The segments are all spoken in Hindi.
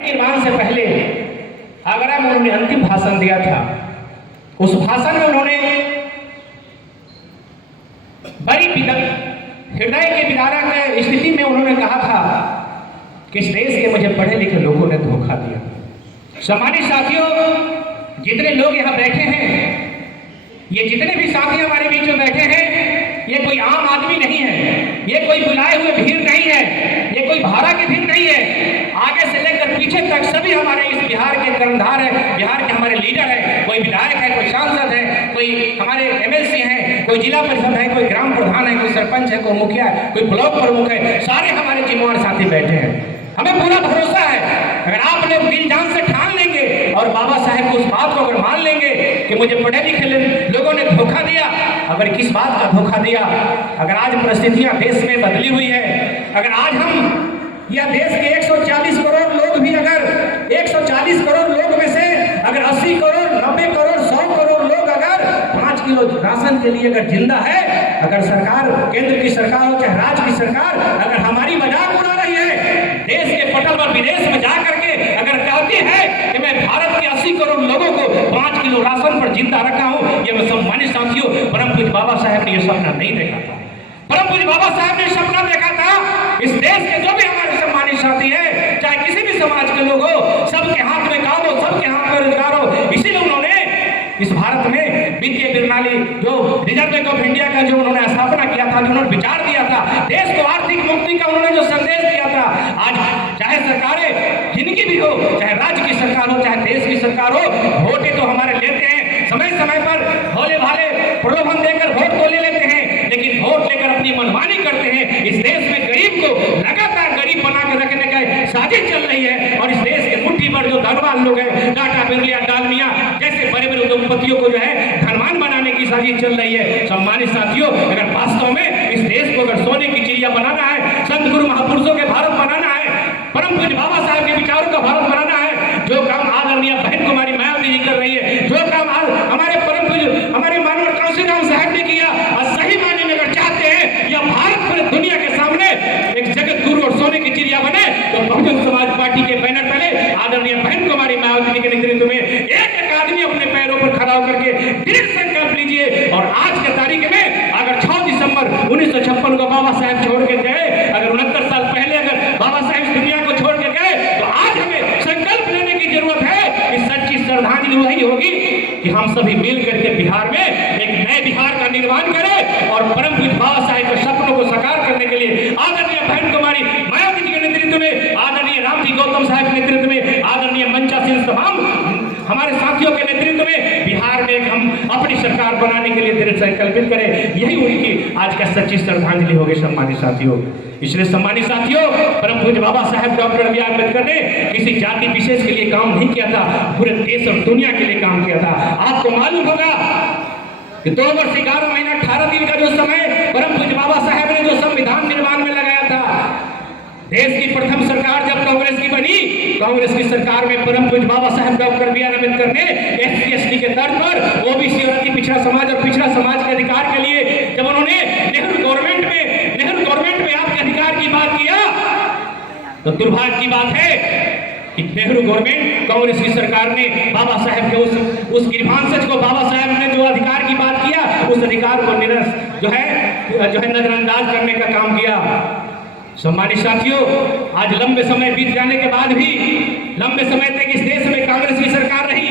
निर्माण से पहले आगरा में उन्होंने अंतिम भाषण दिया था। उस भाषण में उन्होंने बड़ी हृदय के विदारा के स्थिति में उन्होंने कहा था कि इस देश के मुझे पढ़े लिखे लोगों ने धोखा दिया। सम्मानित साथियों, जितने लोग यहाँ बैठे हैं, ये जितने भी साथी हमारे बीच में बैठे हैं, ये कोई आम आदमी नहीं है, ये कोई बुलाए हुए भीड़ नहीं है, ये कोई भाड़ा की भीड़ नहीं है। आगे से लेकर पीछे तक सभी हमारे इस बिहार के कर्णधार है, बिहार के हमारे लीडर है, कोई विधायक है, कोई सांसद है, कोई हमारे एमएलसी हैं, कोई जिला परिषद है, कोई ग्राम प्रधान है, कोई सरपंच है, कोई मुखिया है, कोई ब्लॉक प्रमुख है, सारे हमारे जिम्मेवार साथी बैठे हैं। हमें पूरा भरोसा है, अगर आप लोग दिल जान से ठान लेंगे और बाबा साहेब को उस बात को अगर मान लेंगे कि मुझे पढ़े लिखे लोगों ने धोखा दिया, अगर किस बात का धोखा दिया, अगर आज परिस्थितियां देश में बदली हुई है, अगर आज हम या देश के 140 करोड़ लोग भी अगर 140 करोड़ लोग में से अगर 80 करोड़ 90 करोड़ 100 करोड़ लोग अगर 5 किलो राशन के लिए अगर जिंदा है, अगर सरकार केंद्र की सरकार हो चाहे राज्य की सरकार अगर हमारी मजाक उड़ा रही है, देश के पटल पर विदेश में जा करके अगर कहती है कि मैं भारत के 80 करोड़ लोगों को 5 किलो राशन पर जिंदा रखा हूं, ये सम्मानित साथियों परम पूज्य बाबा साहेब ने यह सपना नहीं देखा था। परम पूज्य बाबा साहब ने सपना देखा था इस देश के जो भी हमारे सम्मानित साथी है, चाहे किसी भी समाज के लोग हो, सबके हाथ में काम हो, सबके हाथ में रोजगार हो। इसीलिए उन्होंने इस भारत में वित्तीय प्रणाली जो रिजर्व बैंक ऑफ इंडिया का जो उन्होंने स्थापना किया था, जो उन्होंने विचार दिया था, देश को आर्थिक मुक्ति का उन्होंने जो संदेश दिया था, आज चाहे सरकारें जिनकी भी हो, चाहे राज्य की सरकार हो, चाहे देश की सरकार हो, वोटें तो हमारे लेते हैं, समय समय पर भोले भाले प्रलोभन देकर वोट तो ले लेते हैं, लेकिन वोट लेकर अपनी मनमानी करते हैं। इस देश में गरीब को लगातार गरीब बना कर रखने का साजिश चल रही है और इस देश के मुट्ठी भर जो धनवान लोग हैं, टाटा बिरला डालमिया जैसे बड़े बड़े उद्योगपतियों को जो है धनवान बनाने की साजिश चल रही है। सम्मानित साथियों, अगर वास्तव में इस देश को अगर सोने की चिड़िया बनाना है, संत गुरु महापुरुषों के भारत बनाना है, परम पूज्य बाबा साहब के विचारों का भारत बनाना है, जो काम आदरणीय बहन कुमारी मायावती जी कर रही है, जो काम आज हमारे परम पूज्य हमारे मानव कांशीराम साहब ने किया, और सही मायने में अगर चाहते हैं यह भारत पूरे दुनिया के सामने एक जगत गुरु और सोने की चिड़िया बने, तो बहुजन समाज पार्टी के बैनर तले आदरणीय बहन कुमारी मायावती जी के नेतृत्व में एक आदमी अपने पैरों पर खड़ा होकर के दृढ़ संकल्प लीजिए। और आज के तारीख में अगर 6 दिसंबर 1956 को बाबा साहेब छोड़ के गए, अगर 69 साल पहले अगर बाबा साहेब दुनिया को छोड़ के गए, तो आज हमें संकल्प लेने की जरूरत है कि सच्ची श्रद्धांजलि वही होगी कि हम सभी मिल करके बिहार में एक नए बिहार का निर्माण करें और परम पूज्य बाबा साहेब के सपनों को साकार करने के लिए आदरणीय बहन कुमारी मायावती जी के नेतृत्व में, आदरणीय रामजी गौतम साहब के नेतृत्व में, आदरणीय मंचा सिंह तमाम हमारे साथियों के नेतृत्व में बिहार में हम अपनी सरकार बनाने के लिए दृढ़ संकल्पित करें। यही उनकी आज का सच्ची श्रद्धांजलि होगी। सम्मानित साथियों, इसलिए सम्मानित साथियों, परम पूज्य Baba Saheb doctor B are Ambedkar ने किसी जाति विशेष के लिए काम नहीं किया था, पूरे देश और दुनिया के लिए काम किया था। आपको मालूम होगा कि 2 वर्ष 11 महीना 18 दिन का जो समय परम पूज्य बाबा साहेब ने जो संविधान निर्माण में लगाया था, देश की प्रथम सरकार जब कांग्रेस की बनी, कांग्रेस की सरकार में परम पूज्य Baba Saheb doctor B are Ambedkar ने एससी एसटी के तर्ज पर ओबीसी और अति पिछड़ा समाज और पिछड़ा समाज के अधिकार के लिए जब उन्होंने नेहरू गवर्नमेंट में आपके अधिकार की बात किया, तो दुर्भाग्य की बात है कि नेहरू गवर्नमेंट कांग्रेस की सरकार ने बाबा साहेब के उस गिरभांसज को बाबा साहेब ने जो अधिकार की बात किया, उस अधिकार को जो है नजरअंदाज करने का काम किया। सम्मानित साथियों, आज लंबे समय बीत जाने के बाद भी, लंबे समय तक इस देश में कांग्रेस की सरकार रही,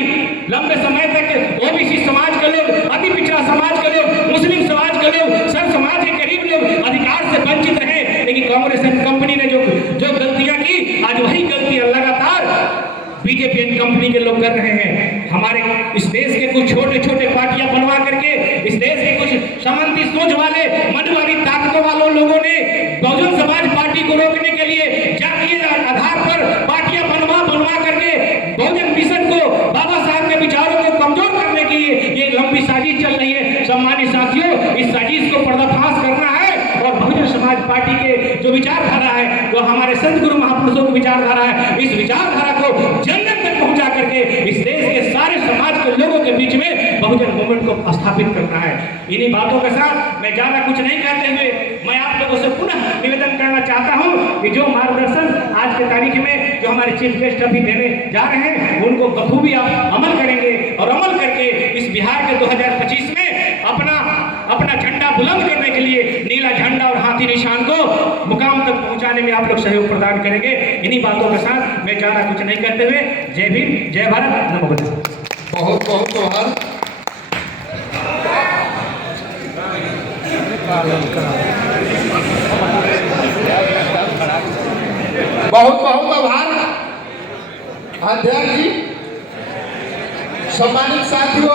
लंबे समय तक ओबीसी समाज के लोग, अति पिछड़ा समाज के लोग, मुस्लिम समाज के लोग, सर्व समाज के गरीब लोग अधिकार से वंचित रहे, लेकिन कांग्रेस कंपनी ने जो गलतियां की, आज वही गलतियां लगातार बीजेपी कंपनी के लोग कर रहे हैं। हमारे इस देश के कुछ छोटे छोटे पार्टियां बनवा करके इस देश के कुछ सामंती सोच वाले मनवादी ताकतों वालों लोगों ने बहुजन समाज पार्टी को रोकने के लिए जातीय आधार पर पार्टियां बनवा करके बहुजन मिशन को, बाबा साहब के विचारों को कमजोर करने की ये लंबी साजिश चल रही है। सम्मानित साथियों, इस साजिश को पर्दाफाश करना है और बहुजन समाज पार्टी के जो विचारधारा है, वो हमारे संत गुरु महापुरुषों की विचारधारा है, इस विचारधारा को जन्नत तक पहुंचा करके इस देश के सारे समाज के लोगों के बीच में बहुजन मूवमेंट को स्थापित करना है। इन्हीं बातों के साथ मैं ज्यादा कुछ नहीं कहते हुए मैं आप लोगों विधायकों से पुनः निवेदन करना चाहता हूं कि जो मार्गदर्शन आज के तारीख में जो हमारे चीफ गेस्ट अभी देने जा रहे हैं उनको बखूबी आप अमल करेंगे और अमल करके इस बिहार के 2025 में अपना झंडा बुलंद करने के लिए नीला झंडा और हाथी निशान को मुकाम तक पहुंचाने में आप लोग सहयोग प्रदान करेंगे। इन्हीं बातों के साथ मैं ज्यादा कुछ नहीं करते हुए जय भीम, जय भारत, नमो बुद्धाय। बहुत बहुत आभार। बहुत बहुत आभार अध्यक्ष जी। सम्मानित साथियों।